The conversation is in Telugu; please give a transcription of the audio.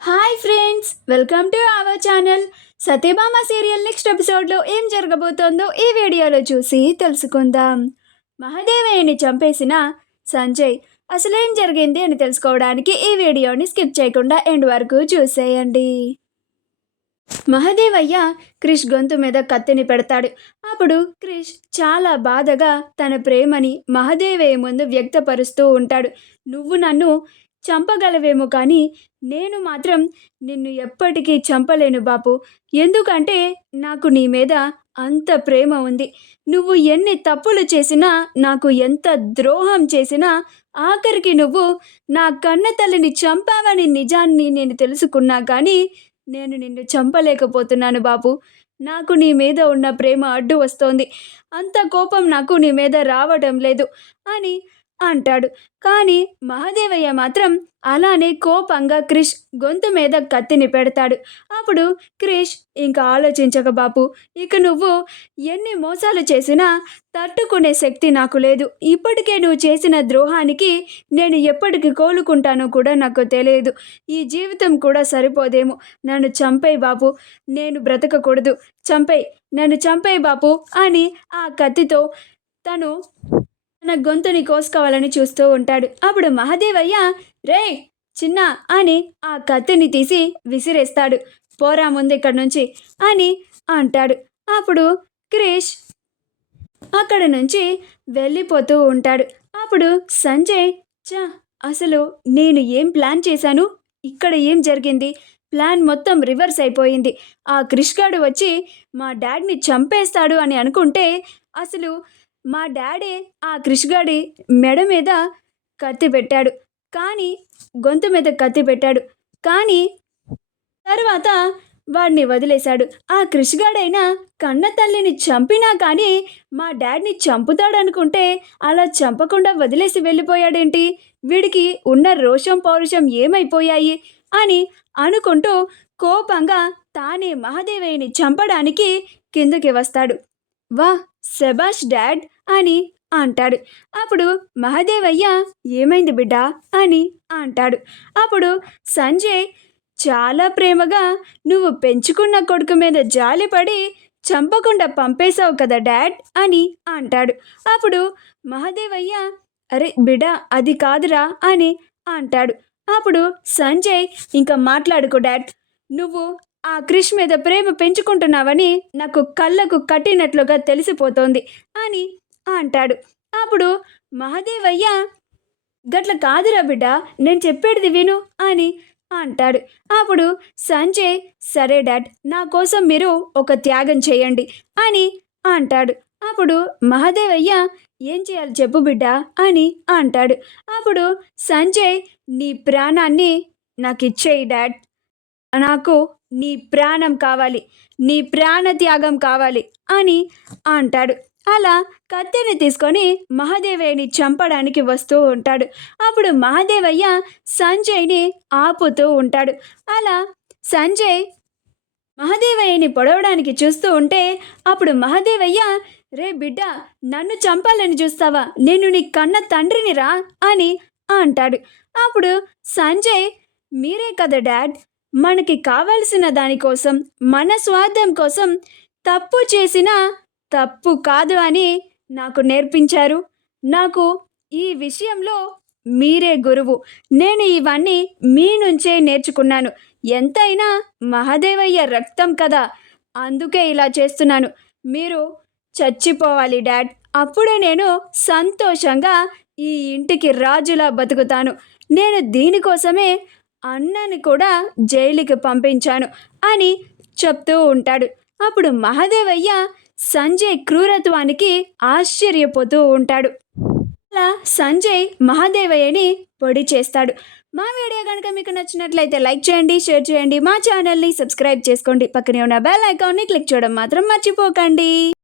Hi friends, welcome to our channel. Satyabhama serial next ఎపిసోడ్లో ఏం జరగబోతోందో ఈ వీడియోలో చూసి తెలుసుకుందాం. మహాదేవయ్యని చంపేసిన సంజయ్ అసలేం జరిగింది అని తెలుసుకోవడానికి ఈ వీడియోని స్కిప్ చేయకుండా ఎండ్ వరకు చూసేయండి. మహాదేవయ్య క్రిష్ గొంతు మీద కత్తిని పెడతాడు. అప్పుడు క్రిష్ చాలా బాధగా తన ప్రేమని మహాదేవయ్య ముందు వ్యక్తపరుస్తూ ఉంటాడు. నువ్వు నన్ను చంపగలవేమో కానీ నేను మాత్రం నిన్ను ఎప్పటికీ చంపలేను బాపు. ఎందుకంటే నాకు నీ మీద అంత ప్రేమ ఉంది. నువ్వు ఎన్ని తప్పులు చేసినా, నాకు ఎంత ద్రోహం చేసినా, ఆఖరికి నువ్వు నా కన్న తల్లిని చంపావని నిజాన్ని నేను తెలుసుకున్నా కానీ నేను నిన్ను చంపలేకపోతున్నాను బాపు. నాకు నీ మీద ఉన్న ప్రేమ అడ్డు వస్తోంది. అంత కోపం నాకు నీ మీద రావటం లేదు అని అంటాడు. కానీ మహాదేవయ్య మాత్రం అలానే కోపంగా క్రిష్ గొంతు మీద కత్తిని పెడతాడు. అప్పుడు క్రిష్ ఇంకా ఆలోచించక బాపు, ఇక నువ్వు ఎన్ని మోసాలు చేసినా తట్టుకునే శక్తి నాకు లేదు. ఇప్పటికే నువ్వు చేసిన ద్రోహానికి నేను ఎప్పటికి కోలుకుంటానో కూడా నాకు తెలియదు. ఈ జీవితం కూడా సరిపోదేమో. నన్ను చంపేయి బాపు, నేను బ్రతకకూడదు. నన్ను చంపేయి బాపు అని ఆ కత్తితో తను తన గొంతుని కోసుకోవాలని చూస్తూ ఉంటాడు. అప్పుడు మహాదేవయ్య రే చిన్న అని ఆ కత్తిని తీసి విసిరేస్తాడు. పోరా ముందు ఇక్కడి నుంచి అని అంటాడు. అప్పుడు క్రిష్ అక్కడ నుంచి వెళ్ళిపోతూ ఉంటాడు. అప్పుడు సంజయ్ అసలు నేను ఏం ప్లాన్ చేశాను, ఇక్కడ ఏం జరిగింది, ప్లాన్ మొత్తం రివర్స్ అయిపోయింది. ఆ క్రిష్ గాడు వచ్చి మా డాడీని చంపేస్తాడు అని అనుకుంటే అసలు మా డాడీ ఆ క్రిష్ గాడి మెడ మీద కత్తి పెట్టాడు, కానీ గొంతు మీద కత్తి పెట్టాడు, కానీ తర్వాత వాడిని వదిలేశాడు. ఆ క్రిష్ గాడైనా కన్న తల్లిని చంపినా కానీ మా డాడీని చంపుతాడనుకుంటే అలా చంపకుండా వదిలేసి వెళ్ళిపోయాడేంటి, వీడికి ఉన్న రోషం పౌరుషం ఏమైపోయాయి అని అనుకుంటూ కోపంగా తానే మహాదేవయ్యని చంపడానికి కిందకి వస్తాడు. వా శభాష్ డాడ్ అని అంటాడు. అప్పుడు మహాదేవయ్య ఏమైంది బిడ్డా అని అంటాడు. అప్పుడు సంజయ్ చాలా ప్రేమగా నువ్వు పెంచుకున్న కొడుకు మీద జాలిపడి చంపకుండా పంపేశావు కదా డాడ్ అని అంటాడు. అప్పుడు మహాదేవయ్య అరే బిడ్డా అది కాదురా అని అంటాడు. అప్పుడు సంజయ్ ఇంకా మాట్లాడుకో డాడ్, నువ్వు ఆ క్రిష్ మీద ప్రేమ పెంచుకుంటున్నావని నాకు కళ్ళకు కట్టినట్లుగా తెలిసిపోతోంది అని అంటాడు. అప్పుడు మహాదేవయ్య గట్ల కాదురా బిడ్డ, నేను చెప్పేది విను అని అంటాడు. అప్పుడు సంజయ్ సరే డాడ్, నా కోసం మీరు ఒక త్యాగం చేయండి అని అంటాడు. అప్పుడు మహాదేవయ్య ఏం చేయాలి చెప్పు బిడ్డ అని అంటాడు. అప్పుడు సంజయ్ నీ ప్రాణాన్ని నాకు ఇచ్చేయి డాడ్, నాకు నీ ప్రాణం కావాలి, నీ ప్రాణ త్యాగం కావాలి అని అంటాడు. అలా కత్తిని తీసుకొని మహాదేవయ్యని చంపడానికి వస్తూ ఉంటాడు. అప్పుడు మహాదేవయ్య సంజయ్ని ఆపుతూ ఉంటాడు. అలా సంజయ్ మహాదేవయ్యని పొడవడానికి చూస్తూ ఉంటే అప్పుడు మహాదేవయ్య రే బిడ్డ, నన్ను చంపాలని చూస్తావా, నేను నీ కన్న తండ్రిని రా అని అంటాడు. అప్పుడు సంజయ్ మీరే కదా డాడ్, మనకి కావలసిన దానికోసం మన స్వార్థం కోసం తప్పు చేసినా తప్పు కాదు అని నాకు నేర్పించారు. నాకు ఈ విషయంలో మీరే గురువు. నేను ఇవన్నీ మీ నుంచే నేర్చుకున్నాను. ఎంతైనా మహాదేవయ్య రక్తం కదా, అందుకే ఇలా చేస్తున్నాను. మీరు చచ్చిపోవాలి డాడ్, అప్పుడే నేను సంతోషంగా ఈ ఇంటికి రాజులా బతుకుతాను. నేను దీనికోసమే అన్నని కూడా జైలుకి పంపించాను అని చెప్తూ ఉంటాడు. అప్పుడు మహాదేవయ్య సంజయ్ క్రూరత్వానికి ఆశ్చర్యపోతూ ఉంటాడు. అలా సంజయ్ మహాదేవయ్యని పొడి చేస్తాడు. మా వీడియో కనుక మీకు నచ్చినట్లయితే లైక్ చేయండి, షేర్ చేయండి, మా ఛానల్ని సబ్స్క్రైబ్ చేసుకోండి, పక్కనే ఉన్న బెల్ ఐకాన్ని క్లిక్ చేయడం మాత్రం మర్చిపోకండి.